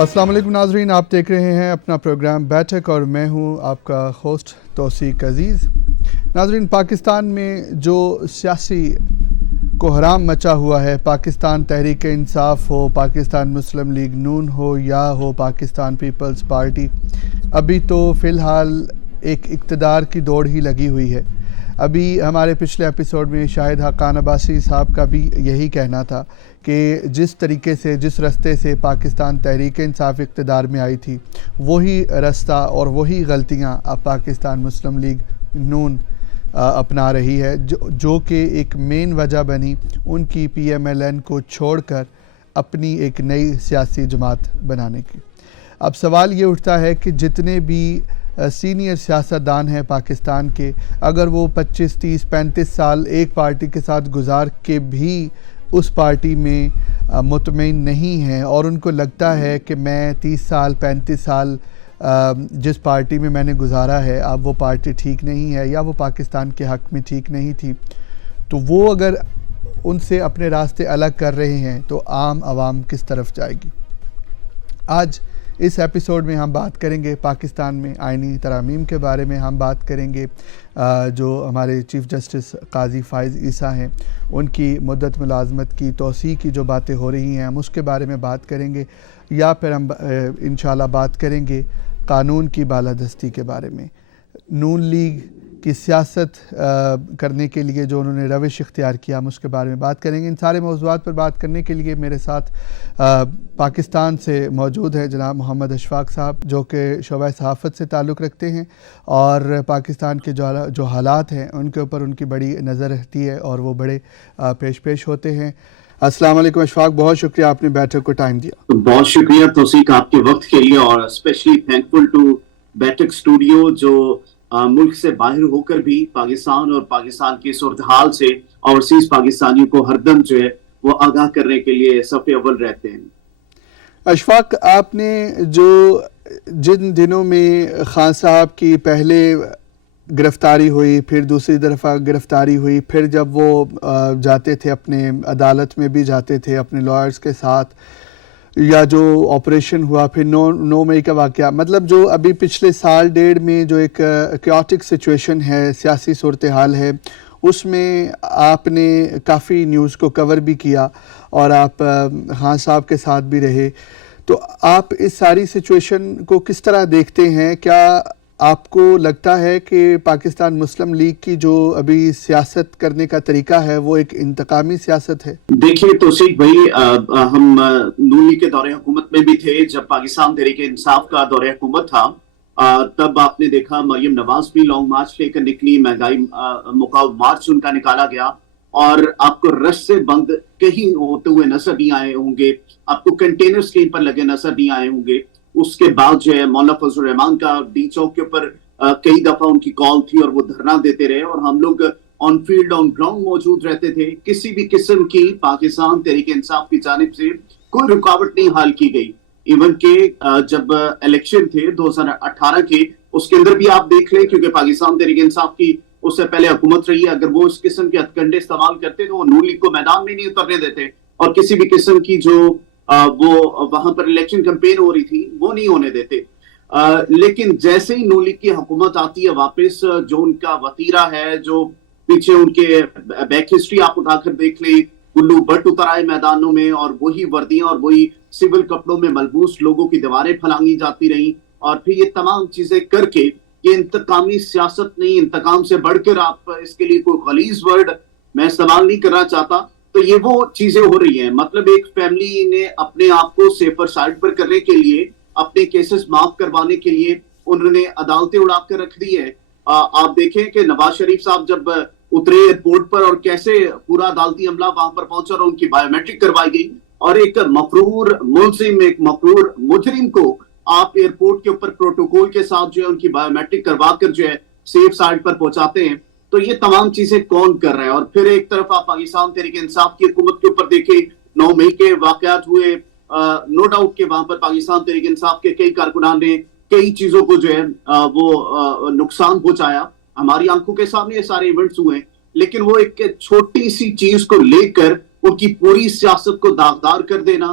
السلام علیکم ناظرین، آپ دیکھ رہے ہیں اپنا پروگرام بیٹھک اور میں ہوں آپ کا ہوسٹ توثیق عزیز۔ ناظرین، پاکستان میں جو سیاسی کوہرام مچا ہوا ہے، پاکستان تحریک انصاف ہو، پاکستان مسلم لیگ نون ہو یا ہو پاکستان پیپلز پارٹی، ابھی تو فی الحال ایک اقتدار کی دوڑ ہی لگی ہوئی ہے۔ ابھی ہمارے پچھلے ایپیسوڈ میں شاہد حقان عباسی صاحب کا بھی یہی کہنا تھا کہ جس طریقے سے جس رستے سے پاکستان تحریک انصاف اقتدار میں آئی تھی، وہی رستہ اور وہی غلطیاں اب پاکستان مسلم لیگ نون اپنا رہی ہے، جو کہ ایک مین وجہ بنی ان کی پی ایم ایل این کو چھوڑ کر اپنی ایک نئی سیاسی جماعت بنانے کی۔ اب سوال یہ اٹھتا ہے کہ جتنے بھی سینئر سیاستدان ہیں پاکستان کے، اگر وہ 25 30 35 سال ایک پارٹی کے ساتھ گزار کے بھی اس پارٹی میں مطمئن نہیں ہیں اور ان کو لگتا ہے کہ میں 30 سال 35 سال جس پارٹی میں نے گزارا ہے، اب وہ پارٹی ٹھیک نہیں ہے یا وہ پاکستان کے حق میں ٹھیک نہیں تھی، تو وہ اگر ان سے اپنے راستے الگ کر رہے ہیں تو عام عوام کس طرف جائے گی؟ آج اس ایپیسوڈ میں ہم بات کریں گے پاکستان میں آئینی ترامیم کے بارے میں، ہم بات کریں گے جو ہمارے چیف جسٹس قاضی فائز عیسیٰ ہیں، ان کی مدت ملازمت کی توسیع کی جو باتیں ہو رہی ہیں ہم اس کے بارے میں بات کریں گے، یا پھر ہم انشاءاللہ بات کریں گے قانون کی بالادستی کے بارے میں، نون لیگ کی سیاست کرنے کے لیے جو انہوں نے روش اختیار کیا، ہم اس کے بارے میں بات کریں گے۔ ان سارے موضوعات پر بات کرنے کے لیے میرے ساتھ پاکستان سے موجود ہے جناب محمد اشفاق صاحب، جو کہ شعبہ صحافت سے تعلق رکھتے ہیں اور پاکستان کے جو حالات ہیں ان کے اوپر ان کی بڑی نظر رہتی ہے اور وہ بڑے پیش ہوتے ہیں۔ السلام علیکم اشفاق، بہت شکریہ آپ نے بیٹھک کو ٹائم دیا۔ بہت شکریہ توثیق آپ کے وقت کے لیے، اور اسپیشلی تھینکفل ٹو بیٹھک اسٹوڈیو جو ملک سے باہر ہو کر بھی پاکستان اور پاکستان کی صورتحال سے اوورسیز پاکستانیوں کو ہر دم جو ہے وہ آگاہ کرنے کے لیے صف اول رہتے ہیں۔ اشفاق، آپ نے جو جن دنوں میں خان صاحب کی پہلے گرفتاری ہوئی، پھر دوسری دفعہ گرفتاری ہوئی، پھر جب وہ جاتے تھے اپنے عدالت میں بھی جاتے تھے اپنے لائرز کے ساتھ، یا جو آپریشن ہوا، پھر 9 مئی کا واقعہ، مطلب جو ابھی پچھلے سال ڈیڑھ میں جو ایک کیوٹک سچویشن ہے، سیاسی صورتحال ہے، اس میں آپ نے کافی نیوز کو کور بھی کیا اور آپ خان صاحب کے ساتھ بھی رہے، تو آپ اس ساری سچویشن کو کس طرح دیکھتے ہیں؟ کیا آپ کو لگتا ہے کہ پاکستان مسلم لیگ کی جو ابھی سیاست کرنے کا طریقہ ہے وہ ایک انتقامی سیاست ہے؟ دیکھیے توثیق بھائی، ہم نون لیگ کے دور حکومت میں بھی تھے، جب پاکستان تحریک انصاف کا دور حکومت تھا تب آپ نے دیکھا مریم نواز بھی لانگ مارچ لے کر نکلی، مہنگائی مقابل مارچ ان کا نکالا گیا، اور آپ کو رش سے بند کہیں ہوتے ہوئے نظر نہیں آئے ہوں گے، آپ کو کنٹینر اسکرین پر لگے نظر نہیں آئے ہوں گے۔ اس کے بعد جو ہے مولانا فضل الرحمان کا ڈی چوک کے اوپر کئی دفعہ ان کی کال تھی اور وہ دھرنا دیتے رہے، اور ہم لوگ آن فیلڈ آن گراؤنڈ موجود رہتے تھے۔ کسی بھی قسم کی پاکستان تحریک انصاف کی جانب سے کوئی رکاوٹ نہیں حال کی گئی، ایون کہ جب الیکشن تھے 2018 کے، اس کے اندر بھی آپ دیکھ لیں، کیونکہ پاکستان تحریک انصاف کی اس سے پہلے حکومت رہی ہے، اگر وہ اس قسم کے ہتھ کنڈے استعمال کرتے تو وہ نون لیگ کو میدان میں نہیں اترنے دیتے، اور کسی بھی قسم کی جو وہ وہاں پر الیکشن کمپین ہو رہی تھی وہ نہیں ہونے دیتے۔ لیکن جیسے ہی نون لیگ کی حکومت آتی ہے واپس، جو ان کا وتیرہ ہے، جو پیچھے ان کے بیک ہسٹری آپ اٹھا کر دیکھ لیں، گلو بٹ اتر آئے میدانوں میں، اور وہی وردیاں اور وہی سول کپڑوں میں ملبوس لوگوں کی دیواریں پھلانگی جاتی رہیں، اور پھر یہ تمام چیزیں کر کے یہ انتقامی سیاست نہیں، انتقام سے بڑھ کر آپ اس کے لیے کوئی غلیظ ورڈ میں استعمال نہیں کرنا چاہتا، تو یہ وہ چیزیں ہو رہی ہیں۔ مطلب ایک فیملی نے اپنے آپ کو سیفر سائڈ پر کرنے کے لیے، اپنے کیسز معاف کروانے کے لیے انہوں نے عدالتیں اڑا کر رکھ دی ہے۔ آپ دیکھیں کہ نواز شریف صاحب جب اترے ایئرپورٹ پر اور کیسے پورا عدالتی عملہ وہاں پر پہنچا اور ان کی بایو میٹرک کروائی گئی، اور ایک مفرور ملزم، ایک مفرور مجرم کو آپ ایئرپورٹ کے اوپر پروٹوکول کے ساتھ جو ہے ان کی بایو میٹرک کروا کر جو ہے سیف سائڈ پر پہنچاتے ہیں، تو یہ تمام چیزیں کون کر رہا ہے؟ اور پھر ایک طرف آپ پاکستان تحریک انصاف کی حکومت کے اوپر دیکھیں، 9 مئی کے واقعات ہوئے، نو ڈاؤٹ کہ وہاں پر پاکستان تحریک انصاف کے کئی کارکنان نے کئی چیزوں کو جو ہے وہ نقصان پہنچایا، ہماری آنکھوں کے سامنے یہ سارے ایونٹس ہوئے ہیں، لیکن وہ ایک چھوٹی سی چیز کو لے کر ان کی پوری سیاست کو داغدار کر دینا،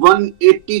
180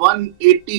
180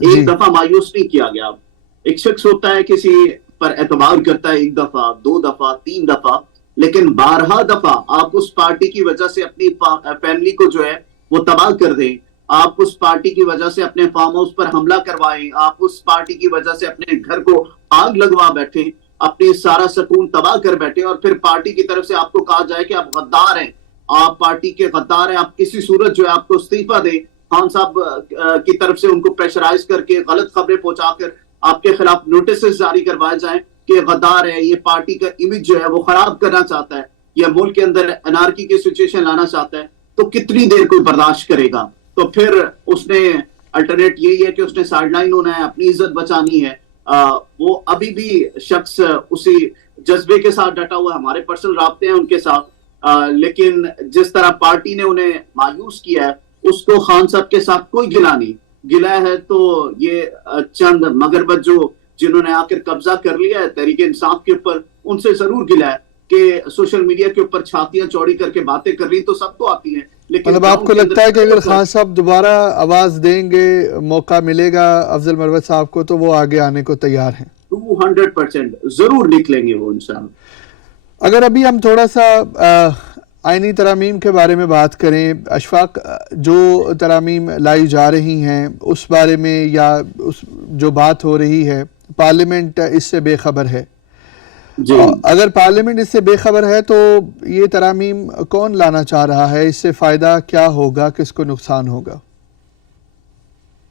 ایک دفعہ مایوس نہیں کیا گیا. ایک شخص ہوتا ہے کسی پر اعتبار کرتا ہے ایک دفعہ, دو دفعہ, تین دفعہ, لیکن بارہا دفعہ آپ اس پارٹی کی وجہ سے اپنی فیملی کو جو ہے وہ تباہ کر دیں, آپ اس پارٹی کی وجہ سے اپنے فارم ہاؤس پر حملہ کروائیں, آپ اس پارٹی کی وجہ سے اپنے گھر کو آگ لگوا بیٹھیں, اپنی سارا سکون تباہ کر بیٹھے, اور پھر پارٹی کی طرف سے آپ کو کہا جائے کہ آپ غدار ہیں, آپ پارٹی کے غدار ہیں, آپ کسی صورت جو ہے آپ کو استعفیٰ دیں, خان صاحب کی طرف سے ان کو پریشرائز کر کے غلط خبریں پہنچا کر آپ کے خلاف نوٹسز جاری کروائے جائیں کہ غدار ہے, یہ پارٹی کا امیج جو ہے وہ خراب کرنا چاہتا ہے, یا ملک کے اندر انارکی کی سچویشن لانا چاہتا ہے, تو کتنی دیر کوئی برداشت کرے گا؟ تو پھر اس نے الٹرنیٹ یہی ہے کہ اس نے سائڈ لائن ہونا ہے, اپنی عزت بچانی ہے. وہ ابھی بھی شخص اسی جذبے کے ساتھ ڈٹا ہوا ہے, ہمارے پرسنل رابطے ہیں ان کے ساتھ, لیکن جس طرح پارٹی نے انہیں مایوس کیا ہے اس کو خان صاحب کے ساتھ کوئی گلا نہیں. گلا ہے تو یہ چند مغربت جنہوں نے آ کر قبضہ کر لیا ہے تحریک انصاف کے اوپر, ان سے ضرور گلا ہے کہ سوشل میڈیا کے اوپر چھاتیاں چوڑی کر کے باتیں کر رہی تو سب کو آتی ہیں, لیکن مطلب آپ کو لگتا ہے کہ اگر خان صاحب دوبارہ آواز دیں گے, موقع ملے گا افضل مروت صاحب کو, تو وہ آگے آنے کو تیار ہیں؟ 200% ضرور نکلیں گے وہ انشاءاللہ. اگر ابھی ہم تھوڑا سا آئینی ترامیم کے بارے میں بات کریں, اشفاق, جو ترامیم لائی جا رہی ہیں اس بارے میں, یا جو بات ہو رہی ہے, پارلیمنٹ اس سے بے خبر ہے. جی, اگر پارلیمنٹ اس سے بے خبر ہے تو یہ ترامیم کون لانا چاہ رہا ہے؟ اس سے فائدہ کیا ہوگا, کس کو نقصان ہوگا؟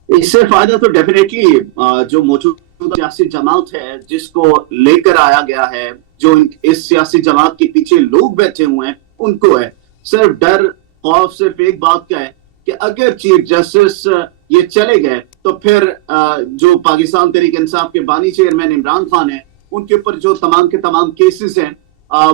اس سے فائدہ تو ڈیفینیٹلی جو موجودہ سیاسی جماعت ہے جس کو لے کر آیا گیا ہے, جو اس سیاسی جماعت کے پیچھے لوگ بیٹھے ہوئے ہیں ان کو ہے. صرف ڈر خوف صرف ایک بات کا ہے کہ اگر چیف جسٹس یہ چلے گئے تو پھر جو پاکستان تحریک انصاف کے بانی چیئرمین عمران خان ہیں ان کے اوپر جو تمام کے تمام کیسز ہیں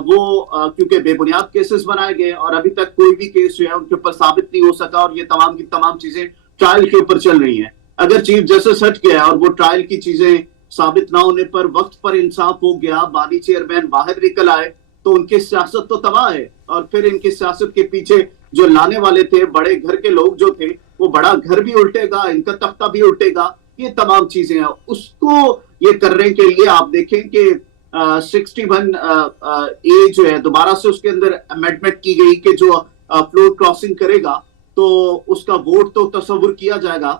وہ کیونکہ بے بنیاد کیسز بنائے گئے اور ابھی تک کوئی بھی کیس جو ہے ان کے اوپر ثابت نہیں ہو سکا, اور یہ تمام کی تمام چیزیں ٹرائل کے اوپر چل رہی ہیں. اگر چیف جسٹس ہٹ گیا اور وہ ٹرائل کی چیزیں ثابت نہ ہونے پر وقت پر انصاف ہو گیا, بانی چیئرمین باہر نکل آئے, تو ان کی سیاست تو تباہ ہے, اور پھر ان کی سیاست کے پیچھے جو لانے والے تھے بڑے گھر کے لوگ جو تھے, وہ بڑا گھر بھی الٹے گا, ان کا تختہ بھی الٹے گا. یہ تمام چیزیں ہیں. اس کو یہ کرنے کے لیے آپ دیکھیں کہ 61A جو ہے دوبارہ سے اس کے اندر امینڈمنٹ کی گئی کہ جو فلور کراسنگ کرے گا تو اس کا ووٹ تو تصور کیا جائے گا,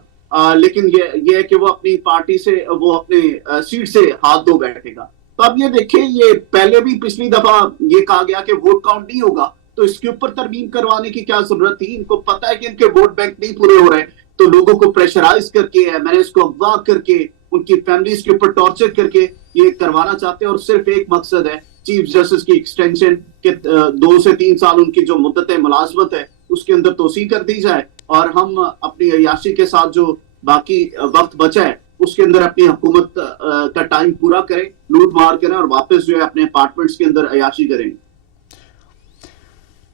لیکن یہ ہے کہ وہ اپنی پارٹی سے وہ اپنے سیٹ سے ہاتھ دھو بیٹھے گا. تو اب یہ دیکھیں, یہ پہلے بھی پچھلی دفعہ یہ کہا گیا کہ ووٹ کاؤنٹ نہیں ہوگا, تو اس کے اوپر ترمیم کروانے کی کیا ضرورت تھی؟ ان کو پتا ہے کہ ان کے ووٹ بینک نہیں پورے ہو رہے, تو لوگوں کو پریشرائز کر کے, میں نے اس کو اغوا کر کے, ان کی فیملیز کے اوپر ٹارچر کر کے یہ کروانا چاہتے ہیں. اور صرف ایک مقصد ہے, چیف جسٹس کی ایکسٹینشن, کہ 2 سے 3 سال ان کی جو مدت ملازمت ہے اس کے اندر توسیع کر دی جائے, اور ہم اپنی عیاشی کے ساتھ جو باقی وقت بچا ہے اس کے اندر اپنی حکومت کا ٹائم پورا کریں, لوٹ مار کریں, اور واپس جو ہے اپنے اپارٹمنٹس کے اندر عیاشی کریں.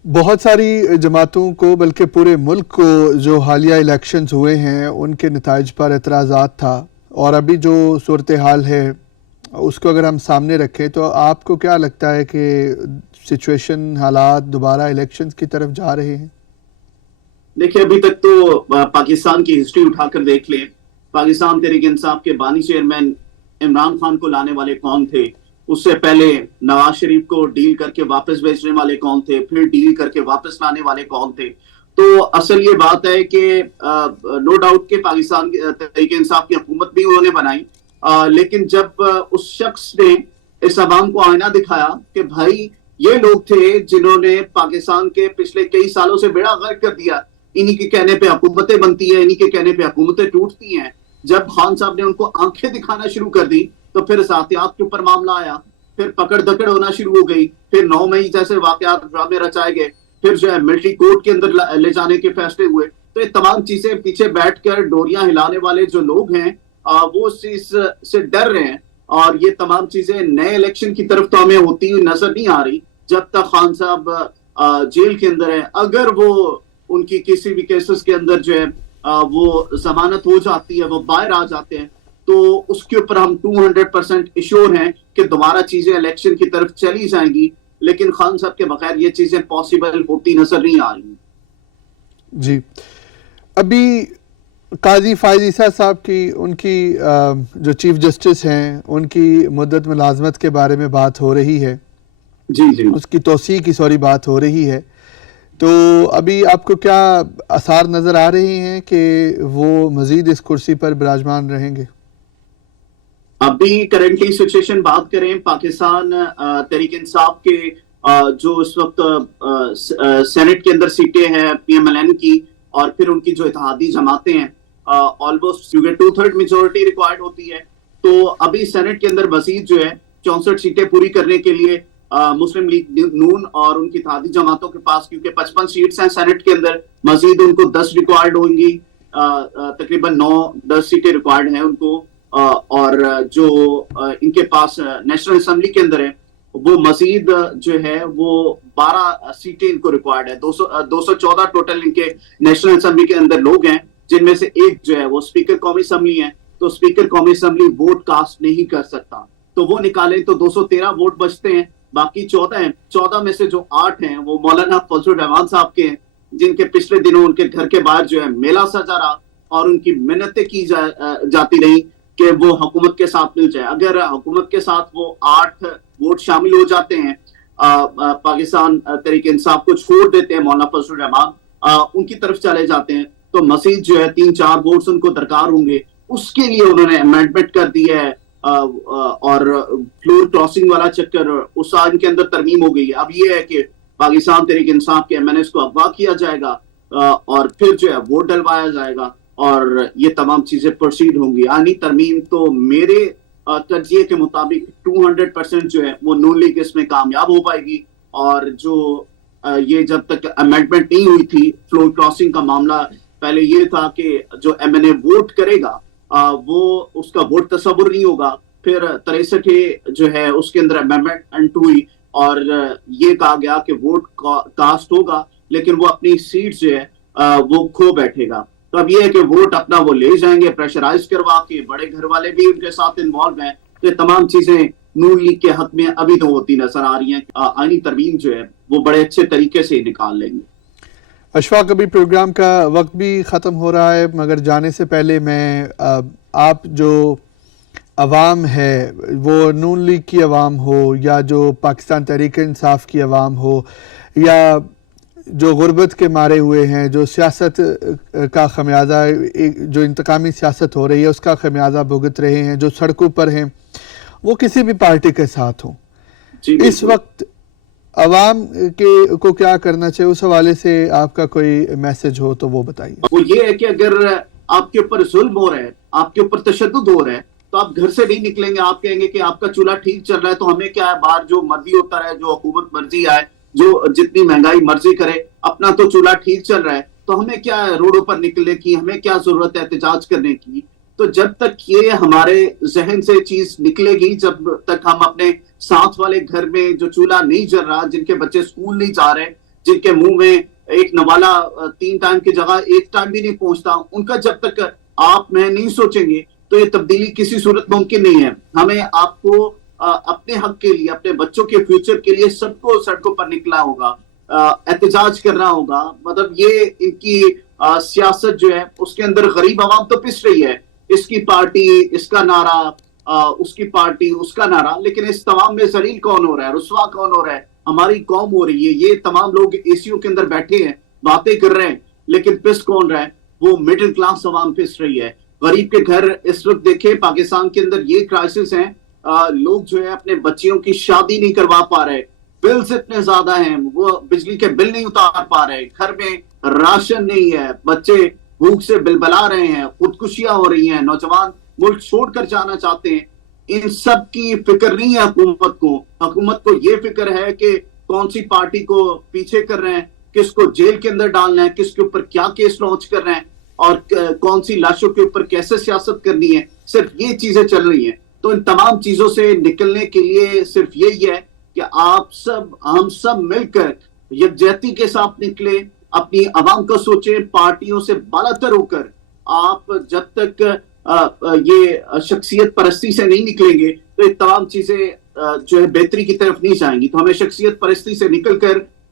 بہت ساری جماعتوں کو, بلکہ پورے ملک کو, جو حالیہ الیکشنز ہوئے ہیں ان کے نتائج پر اعتراضات تھا, اور ابھی جو صورتحال ہے اس کو اگر ہم سامنے رکھیں تو آپ کو کیا لگتا ہے کہ سچویشن, حالات دوبارہ الیکشنز کی طرف جا رہے ہیں؟ دیکھیں, ابھی تک تو پاکستان کی ہسٹری اٹھا کر دیکھ لیں, پاکستان تحریک انصاف کے بانی چیئرمین عمران خان کو لانے والے کون تھے, اس سے پہلے نواز شریف کو ڈیل کر کے واپس بھیجنے والے کون تھے, پھر ڈیل کر کے واپس لانے والے کون تھے. تو اصل یہ بات ہے کہ نو ڈاؤٹ کہ پاکستان تحریک انصاف کی حکومت بھی انہوں نے بنائی, لیکن جب اس شخص نے اس عوام کو آئینہ دکھایا کہ بھائی یہ لوگ تھے جنہوں نے پاکستان کے پچھلے کئی سالوں سے بیڑا غرق کر دیا, انہی کے کہنے پہ حکومتیں بنتی ہیں, انہی کے کہنے پہ حکومتیں ٹوٹتی ہیں. جب خان صاحب نے ان کو آنکھیں دکھانا شروع کر دی تو پھر ذاتیات کے اوپر معاملہ آیا, پھر پکڑ دکڑ ہونا شروع ہو گئی, پھر 9 مئی جیسے واقعات ڈرامے رچائے گئے, پھر جو ہے ملٹری کورٹ کے اندر لے جانے کے فیصلے ہوئے. تو یہ تمام چیزیں پیچھے بیٹھ کر ڈوریاں ہلانے والے جو لوگ ہیں وہ اس چیز سے ڈر رہے ہیں, اور یہ تمام چیزیں نئے الیکشن کی طرف تو ہمیں ہوتی ہوئی نظر نہیں آ رہی جب تک خان صاحب جیل کے اندر ہیں. اگر وہ ان کی کسی بھی کیسز کے اندر جو ہے وہ ضمانت ہو جاتی ہے, وہ باہر آ جاتے ہیں, تو اس کے اوپر ہم 200% ایشور ہیں کہ دوبارہ چیزیں الیکشن کی طرف چلی جائیں گی, لیکن خان صاحب کے بغیر یہ چیزیں پاسبل ہوتی نظر نہیں آ رہی. جی, ابھی قاضی فائز عیسیٰ صاحب کی ان کی جو چیف جسٹس ہیں ان کی مدت ملازمت کے بارے میں بات ہو رہی ہے، جی جی اس کی توسیع کی بات ہو رہی ہے، تو ابھی آپ کو کیا آثار نظر آ رہے ہیں کہ وہ مزید اس کرسی پر براجمان رہیں گے؟ ابھی کرنٹلی سچویشن بات کریں پاکستان تحریک انصاف کے جو اس وقت سینٹ کے اندر سیٹیں ہیں پی ایم ایل این کی، اور پھر ان کی جو اتحادی جماعتیں ہیں آلموسٹ کیونکہ 2/3 میجورٹی ریکوائرڈ ہوتی ہے، تو ابھی سینٹ کے اندر مزید جو ہے 64 سیٹیں پوری کرنے کے لیے مسلم لیگ نون اور ان کی اتحادی جماعتوں کے پاس، کیونکہ 55 سیٹس ہیں سینٹ کے اندر، مزید ان کو 10 ریکوائرڈ ہوں گی، تقریباً 9-10 سیٹیں ریکوائرڈ ہیں ان کو، اور جو ان کے پاس نیشنل اسمبلی کے اندر ہے وہ مزید جو ہے وہ 12 سیٹیں ان کو ریکوائرڈ ہے، 214 ٹوٹل ان کے نیشنل اسمبلی کے اندر لوگ ہیں، جن میں سے ایک جو ہے وہ اسپیکر قومی اسمبلی ہے، تو اسپیکر قومی اسمبلی ووٹ کاسٹ نہیں کر سکتا، تو وہ نکالیں تو 213 ووٹ بچتے ہیں، باقی 14 ہیں، 14 میں سے جو 8 ہیں وہ مولانا فضل الرحمان صاحب کے ہیں، جن کے پچھلے دنوں ان کے گھر کے باہر جو ہے میلہ سجا رہا اور ان کی منتیں کی جاتی رہی کہ وہ حکومت کے ساتھ مل جائے۔ اگر حکومت کے ساتھ وہ 8 ووٹ شامل ہو جاتے ہیں، پاکستان تحریک انصاف کو چھوڑ دیتے ہیں، مولانا فضل الرحمان ان کی طرف چلے جاتے ہیں، تو مزید جو ہے 3-4 ووٹس ان کو درکار ہوں گے، اس کے لیے انہوں نے امینڈمنٹ کر دی ہے، اور فلور کراسنگ والا چکر اس آئین کے اندر ترمیم ہو گئی ہے۔ اب یہ ہے کہ پاکستان تحریک انصاف کے MNAs کو اغوا کیا جائے گا اور پھر جو ہے ووٹ ڈلوایا جائے گا اور یہ تمام چیزیں پروسیڈ ہوں گی۔ آئینی ترمیم تو میرے تجزیے کے مطابق 200% جو ہے وہ نون لیگ اس میں کامیاب ہو پائے گی، اور جو یہ جب تک امینڈمنٹ نہیں ہوئی تھی فلور کراسنگ کا معاملہ، پہلے یہ تھا کہ جو MNA ووٹ کرے گا وہ اس کا ووٹ تصور نہیں ہوگا، پھر 63 جو ہے اس کے اندر امینڈمنٹ ہوئی اور یہ کہا گیا کہ ووٹ کاسٹ ہوگا لیکن وہ اپنی سیٹ جو ہے وہ کھو بیٹھے گا۔ تو اب یہ ہے کہ ووٹ اپنا وہ لے جائیں گے پریشرائز کروا کے، بڑے گھر والے بھی ان کے ساتھ انوالو ہیں، تو یہ تمام چیزیں نون لیگ کے حق میں ابھی تو ہوتی نظر آ رہی ہیں۔ آئینی ترمیم جو ہے وہ بڑے اچھے طریقے سے نکال لیں گے۔ اشفاق، ابھی پروگرام کا وقت بھی ختم ہو رہا ہے، مگر جانے سے پہلے میں آپ جو عوام ہے، وہ نون لیگ کی عوام ہو یا جو پاکستان تحریک انصاف کی عوام ہو یا جو غربت کے مارے ہوئے ہیں، جو سیاست کا خمیازہ، جو انتقامی سیاست ہو رہی ہے اس کا خمیازہ بھگت رہے ہیں، جو سڑکوں پر ہیں، وہ کسی بھی پارٹی کے ساتھ ہوں، اس وقت عوام کو کیا کرنا چاہیے؟ اس حوالے سے آپ کا کوئی میسج ہو تو وہ بتائیے۔ وہ یہ ہے کہ اگر آپ کے اوپر ظلم ہو رہا ہے، آپ کے اوپر تشدد ہو رہا ہے، تو آپ گھر سے نہیں نکلیں گے، آپ کہیں گے کہ آپ کا چولہا ٹھیک چل رہا ہے تو ہمیں کیا ہے، باہر جو مرضی ہوتا رہے، جو حکومت مرضی آئے، جو جتنی مہنگائی مرضی کرے، اپنا تو چولہا ٹھیک چل رہا ہے، تو ہمیں کیا ہے روڈوں پر نکلنے کی، ہمیں کیا ضرورت ہے احتجاج کرنے کی۔ تو جب تک یہ ہمارے ذہن سے چیز نکلے گی، جب تک ہم اپنے ساتھ والے گھر میں جو چولہا نہیں جل رہا، جن کے بچے اسکول نہیں جا رہے، جن کے منہ میں ایک نوالا 3 ٹائم کی جگہ 1 ٹائم بھی نہیں پہنچتا، ان کا جب تک آپ میں نہیں سوچیں گے تو یہ تبدیلی کسی صورت ممکن نہیں ہے۔ ہمیں آپ کو اپنے حق کے لیے، اپنے بچوں کے فیوچر کے لیے سب کو سڑکوں پر نکلنا ہوگا، احتجاج کرنا ہوگا۔ مطلب یہ ان کی سیاست جو ہے اس کے اندر غریب عوام تو پس رہی ہے، اس کی پارٹی اس کا نعرہ، اس کی پارٹی اس کا نعرہ، لیکن اس تمام میں ذلیل کون ہو رہا ہے، رسوا کون ہو رہا ہے؟ ہماری قوم ہو رہی ہے۔ یہ تمام لوگ اے سیوں کے اندر بیٹھے ہیں، باتیں کر رہے ہیں، لیکن پس کون رہا ہے؟ وہ مڈل کلاس عوام پس رہی ہے۔ غریب کے گھر اس وقت دیکھیں پاکستان کے اندر یہ کرائسس ہیں، لوگ جو ہے اپنے بچیوں کی شادی نہیں کروا پا رہے، بلز اتنے زیادہ ہیں، وہ بجلی کے بل نہیں اتار پا رہے، گھر میں راشن نہیں ہے، بچے بھوک سے بلبلا رہے ہیں، خودکشیاں ہو رہی ہیں، نوجوان ملک چھوڑ کر جانا چاہتے ہیں۔ ان سب کی فکر نہیں ہے حکومت کو۔ حکومت کو یہ فکر ہے کہ کون سی پارٹی کو پیچھے کر رہے ہیں، کس کو جیل کے اندر ڈالنا ہے، کس کے اوپر کیا کیس لانچ کر رہے ہیں، اور کون سی لاشوں کے اوپر کیسے سیاست کرنی ہے، صرف یہ چیزیں چل رہی ہیں۔ تو ان تمام چیزوں سے نکلنے کے لیے صرف یہی ہے کہ ہم سب مل کر یکجہتی کے ساتھ نکلیں، اپنی عوام کو سوچیں، پارٹیوں سے بالاتر ہو کر۔ آپ جب تک یہ شخصیت پرستی سے نہیں نکلیں گے تو یہ تمام چیزیں جو ہے بہتری کی طرف نہیں جائیں گی۔ تو ہمیں شخصیت پرستی سے نکل کر